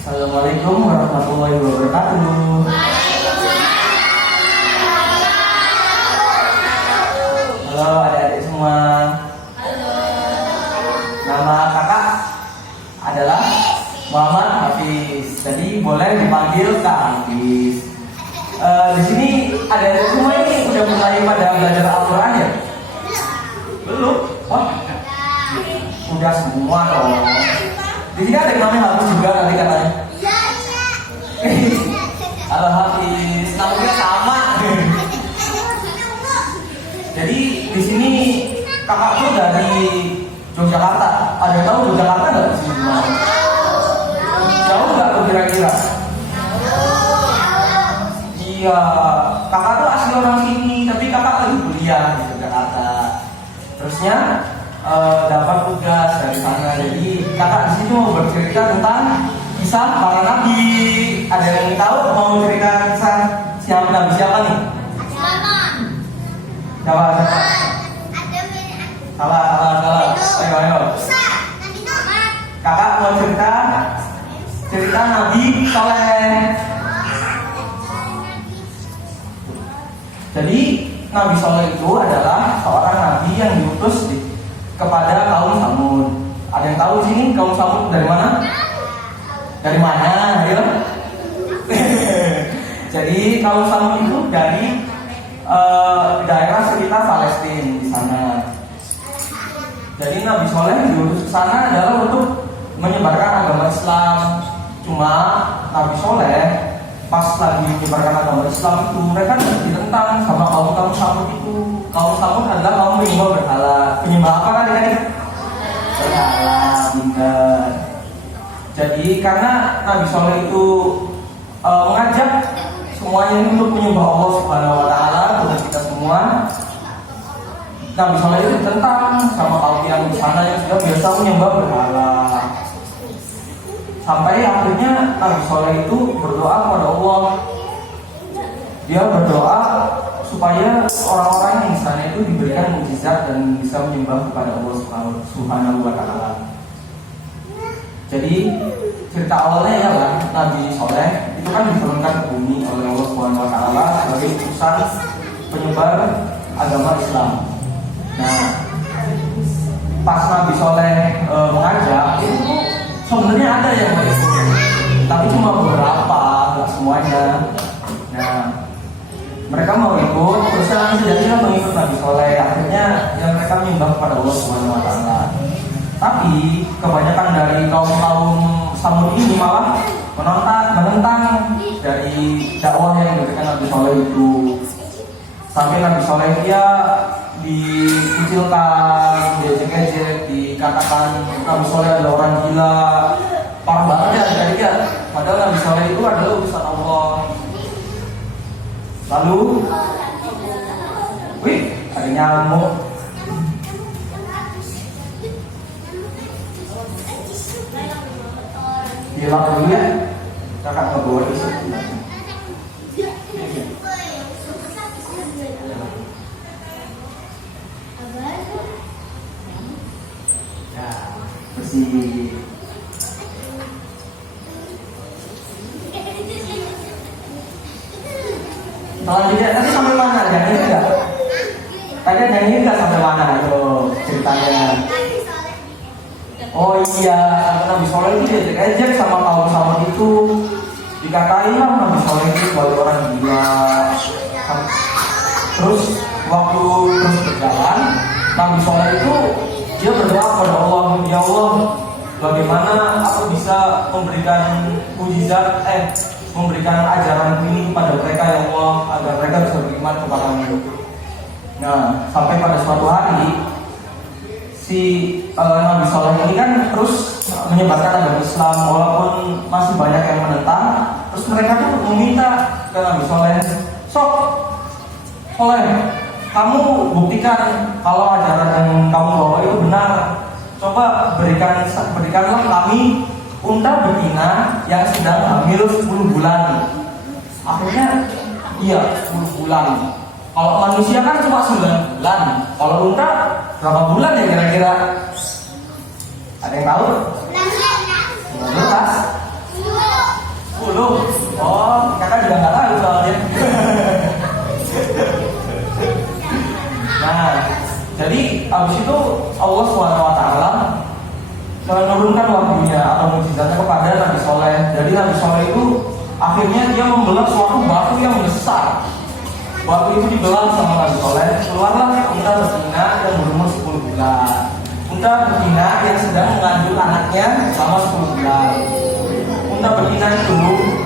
Assalamualaikum warahmatullahi wabarakatuh. Halo adik-adik semua. Nama kakak adalah Muhammad Hafiz. Jadi boleh dipanggil Kak Hafiz. Di sini adik-adik semua ini udah mulai pada belajar Al-Quran ya? Belum? Wah, udah semua dong. Di sini ada yang namanya Hafiz juga nanti katanya. Halo Hafiz, namanya sama. Jadi di sini kakak tuh dari Yogyakarta. Ada yang tahu Yogyakarta nggak di sini? Jauh nggak tuh kira-kira? Iya, kakak tuh asli orang sini, tapi kakak lagi kuliah di Yogyakarta. Terusnya dapat tugas dari sana. Jadi kakak di sini mau bercerita tentang kisah para nabi. Ada yang tahu mau cerita kisah siapa nabi siapa nih? Siapa? Salah. Ayo. Kakak mau cerita Nabi Soleh. Jadi Nabi Soleh itu adalah seorang nabi yang diutus kepada kaum Samud. Ada yang tahu sini kaum Samud dari mana? Dari mana? Ayo. Jadi kaum Samud itu dari daerah sekitar Palestina di sana. Jadi Nabi Soleh diutus ke sana adalah untuk menyebarkan agama Islam. Cuma Nabi Soleh pas lagi menyebarkan agama Islam itu mereka ditentang sama kaum Samud itu. Kaum Samud adalah kaum penyembah berhala. Penyembah apa kan ini? Berhala, benar. Jadi karena Nabi Soleh itu mengajak semuanya untuk menyembah Allah Subhanahu Wa Taala untuk kita semua. Nabi Soleh itu ditentang sama kaum yang di sana yang sudah biasa menyembah berhala. Sampai akhirnya Nabi Soleh itu berdoa kepada Allah. Dia berdoa supaya orang-orang yang di sana itu diberikan mukjizat dan bisa menyembah kepada Allah Subhanahu Wa Taala. Jadi cerita awalnya ialah Nabi Soleh itu kan diturunkan ke bumi oleh Allah Subhanahu Wa Taala sebagai utusan penyebar agama Islam. Nah, pas Nabi Soleh mengajak itu sebenarnya ada yang mau ikut, tapi cuma beberapa, nggak semuanya. Nah, mereka mau ikut, terus sejatinya mengikut Nabi Soleh. Akhirnya yang mereka menyembah kepada Allah Subhanahu Wa Taala. Tapi kebanyakan dari kaum Samud ini malah menentang dari dakwah yang diberikan Nabi Soleh itu. Sampai Nabi Soleh dia dikucilkan, diejek-ejek, dikatakan Nabi Soleh adalah orang gila, parah banget ya. Padahal Nabi Soleh itu adalah utusan Allah. Lalu, ada nyamuk. Dilap dulu ya, kakak ngebawa di sini. Bersih. Selanjutnya tadi sampai mana? Nyanyi enggak? Tadi nyanyi enggak sampai mana itu ceritanya? Oh iya, Nabi Soleh itu diejek sama kaum Samud itu. Dikatain lah Nabi Soleh itu sebagai orang gila. Terus waktu terus berjalan, Nabi Soleh itu dia berdoa kepada Allah, ya Allah, bagaimana aku bisa memberikan mukjizat, memberikan ajaran ini kepada mereka ya Allah, agar mereka bisa beriman kepadamu. Nah, sampai pada suatu hari si Nabi Soleh ini kan terus menyebarkan agama Islam walaupun masih banyak yang menentang. Terus mereka tuh meminta ke Nabi Soleh, Soleh, kamu buktikan kalau ajaran yang kamu bawa itu benar. Coba berikanlah kami unta betina yang sedang hamil 10 bulan. Akhirnya iya 10 bulan. Kalau manusia kan cuma 9 bulan. Kalau unta berapa bulan ya kira-kira? Ada yang tahu? 19. Belum. Oh, kakak juga nggak tahu soalnya. Nah, jadi abis itu Allah SWT menurunkan wahyunya atau mukjizatnya kepada Nabi Soleh. Jadi Nabi Soleh itu akhirnya dia membelah suatu batu yang besar. Batu itu dibelah sama Nabi Soleh. Keluarlah unta betina yang berumur 10 bulan. Unta betina yang sedang mengandung anaknya selama 10 bulan. Unta betina itu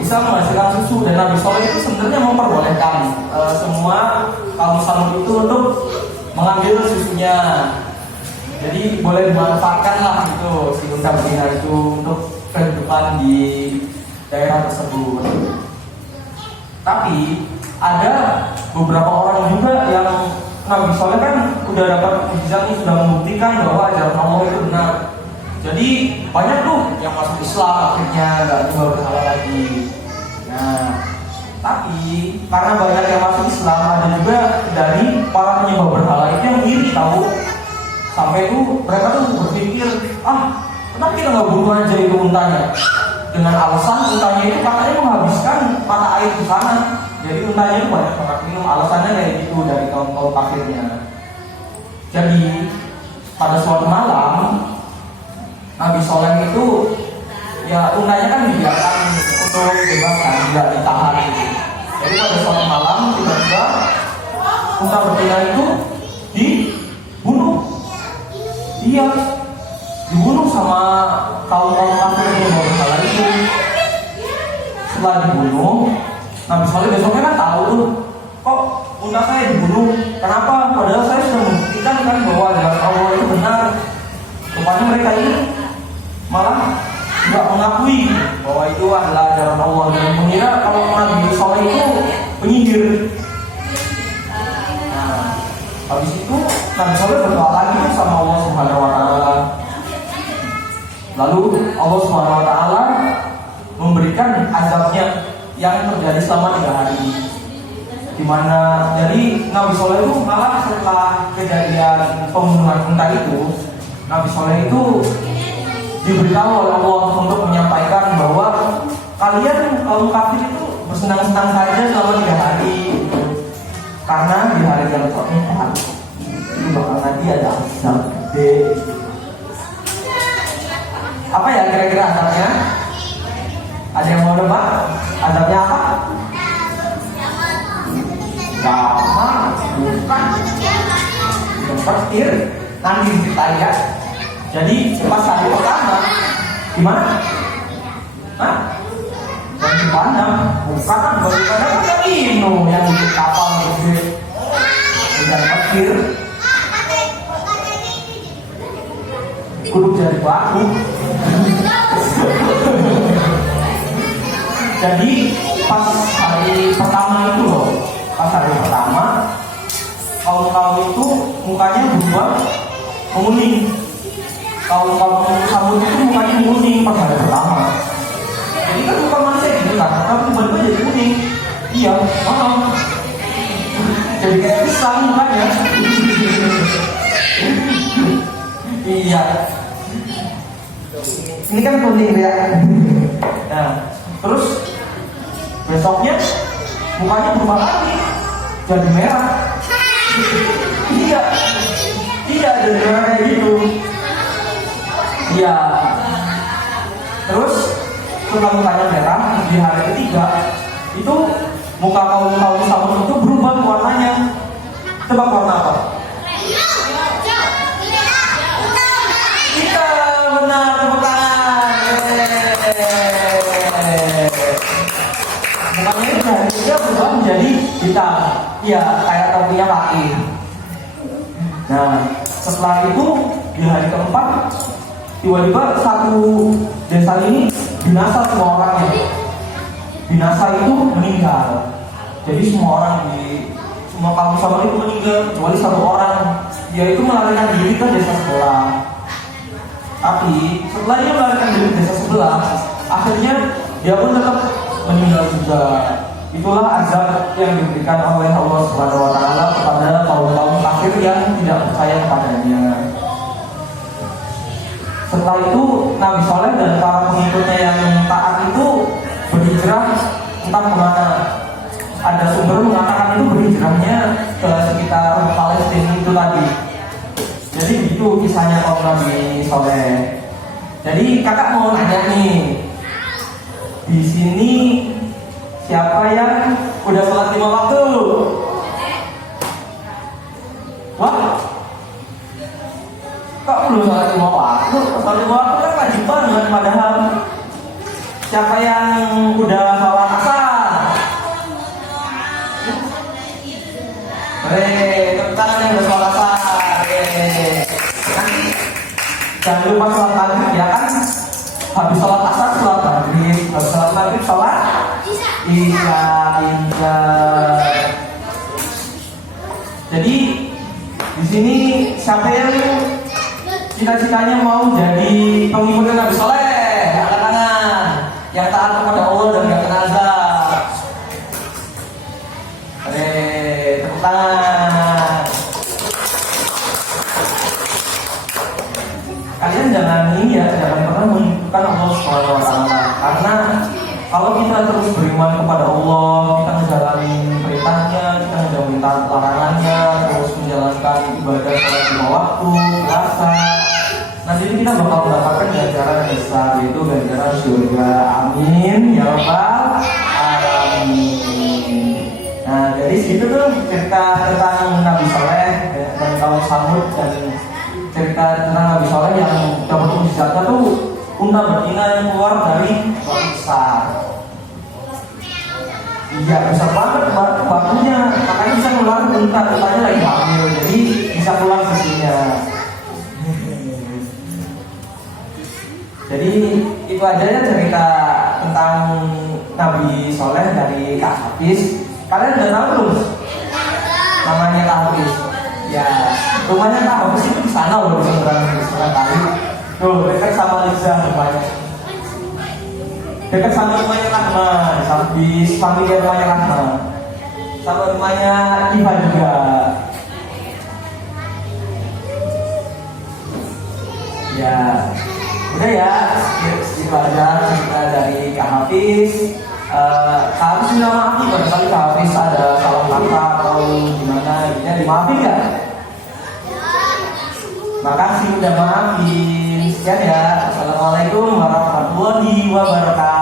bisa menghasilkan susu, dan Nabi Soleh itu sebenarnya memperbolehkan semua kaum Samud itu untuk mengambil susunya. Jadi boleh dimanfaatkan lah itu si unta betina itu untuk kehidupan di daerah tersebut. Tapi ada beberapa orang juga yang Nabi Soleh kan udah dapat mukjizat ini, sudah membuktikan bahwa ajaran Allah itu benar. Jadi banyak tuh yang masuk Islam akhirnya nggak nyembah berhala lagi. Nah, tapi karena banyak yang masuk Islam, ada juga dari para penyembah berhala itu yang iri tahu. Sampai itu mereka tuh berpikir, kenapa kita nggak bunuh aja itu untanya? Dengan alasan untanya itu katanya menghabiskan mata air di sana. Jadi untanya itu banyak banget minum, alasannya kayak gitu dari kaum kafirnya. Jadi pada suatu malam Nabi Soleh itu ya untanya kan dibiarkan untuk bebas kan, tidak ditahan gitu. Jadi pada suatu malam tiba-tiba unta betina itu dibunuh. Iya, dibunuh sama kaum kafir yang berhala itu. Setelah dibunuh, Nabi Soleh besoknya kan tahu tuh, kok unta saya dibunuh? Kenapa? Padahal saya sudah membuktikan kan bahwa ajaran Allah itu benar. Rupanya mereka ini malah nggak mengakui bahwa itu adalah ajaran Allah, dan mengira kalau Nabi Soleh itu penyihir. Nah, habis itu Nabi Soleh berdoa lagi sama Allah Subhanahu Wa Taala. Lalu Allah Subhanahu Wa Taala memberikan azabnya yang terjadi selama 3 hari. Dimana jadi Nabi Soleh itu malah setelah kejadian pembunuhan unta itu, Nabi Soleh itu diberitahu oleh Allah untuk menyampaikan bahwa kalian kaum kafir itu bersenang-senang saja selama 3 hari, karena di hari yang keempat itu bakal nanti ada azab gede. Apa ya kira-kira azabnya? Ada yang mau nebak? Azabnya apa? Sama, bukan. Yang petir, nanti kita lihat. Jadi pas hari pertama, gimana? Yang dipandang, bukan kan? Daripada kan Ino yang di kapal gede. Dan petir, kudu jadi batu. Jadi pas hari pertama itu loh, kaum itu mukanya berubah menguning. Kaum Samud itu mukanya menguning pas hari pertama. Jadi kan bukan manusia gitu kan, tapi tiba-tiba jadi kuning. Iya, jadi kayak pisang mukanya. Iya. Ini kan kuning ya. Nah, terus besoknya mukanya berubah lagi, jadi merah. Iya, jadi merah kayak gitu. Iya. Terus setelah mukanya merah, di hari ketiga itu muka kaum Samud itu berubah warnanya. Coba warna apa? Kita benar, tepuk tangan. Mukanya itu dari dia berubah menjadi hitam. Iya, kayak topinya kaki. Nah, setelah itu di hari keempat tiba-tiba satu desa ini binasa semua orangnya. Binasa itu meninggal. Jadi semua kaum Samud itu meninggal kecuali satu orang. Dia itu melarikan diri ke desa sebelah. Tapi setelah dia melarikan diri ke desa sebelah, akhirnya dia pun tetap meninggal juga. Itulah azab yang diberikan oleh Allah Subhanahu Wa Taala kepada kaum kafir yang tidak percaya kepadanya. Setelah itu Nabi Soleh dan para pengikutnya yang taat itu berhijrah entah kemana. Ada sumber mengatakan itu berhijrahnya ke sekitar Palestina itu tadi. Jadi itu kisahnya kaum Nabi Soleh. Jadi kakak mau nanya nih, di sini siapa yang udah sholat 5 waktu? Wah, kok belum sholat 5 waktu? Sholat 5 waktu kan wajib banget padahal. Siapa yang udah sholat asar? Tepuk tangan yang udah sholat asar. Nanti jangan lupa sholat maghrib ya kan? Habis sholat asar sholat maghrib, habis sholat maghrib sholat isya. Jadi di sini siapa yang cita-citanya mau jadi pengikut Nabi Soleh? Angkat tangan. Yang taat kepada Allah dan gak kena azab. Tepuk tangan. Kalian jangan ini ya, jangan pernah menunjukkan Allah Subhanahu wa Ta'ala. Karena kalau kita terus beriman kepada Allah, kita menjalani perintahnya, kita menjauhi larangannya, terus menjalankan ibadah sholat 5 waktu, puasa, nanti kita bakal mendapatkan ganjaran yang besar, yaitu ganjaran surga. Amin ya rabbal alamin. Nah, jadi segitu tuh cerita tentang Nabi Soleh dan kaum Samud, dan cerita tentang Nabi Soleh yang dapat mujizatnya tuh unta betina yang keluar dari batu besar. Iya, besar banget batunya, makanya bisa ngeluarin untanya lagi hamil, jadi bisa keluar susunya. Jadi itu aja ya cerita tentang Nabi Soleh dari Kak Hafiz. Kalian udah tahu belum namanya Kak Hafiz? Ya, rumahnya Kak Hafiz itu di sana loh, di seberang kali. Tuh, dekat sama Liza rumahnya. Dekat sama rumahnya Rahma, di samping rumahnya Rahma, sama rumahnya Iva juga. Ya, udah ya, itu aja cerita dari Kak Hafiz. Kak Hafiz minta maaf nih, barangkali Kak Hafiz ada salah kata atau gimana, ya dimaafin ya. Makasih udah maafin. Sekian ya. Assalamualaikum warahmatullahi wabarakatuh.